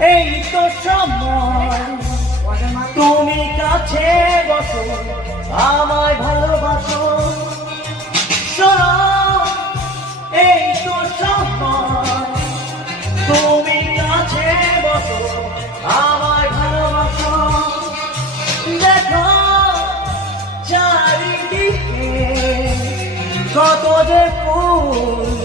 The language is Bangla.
এই তো সময় তুমি কাছে বসো, আমায় ভালোবাসো। শোনো, এই তো সময় তুমি কাছে বসো, আমায় ভালোবাসো। দেখো চারিদিকে কত যে ফুল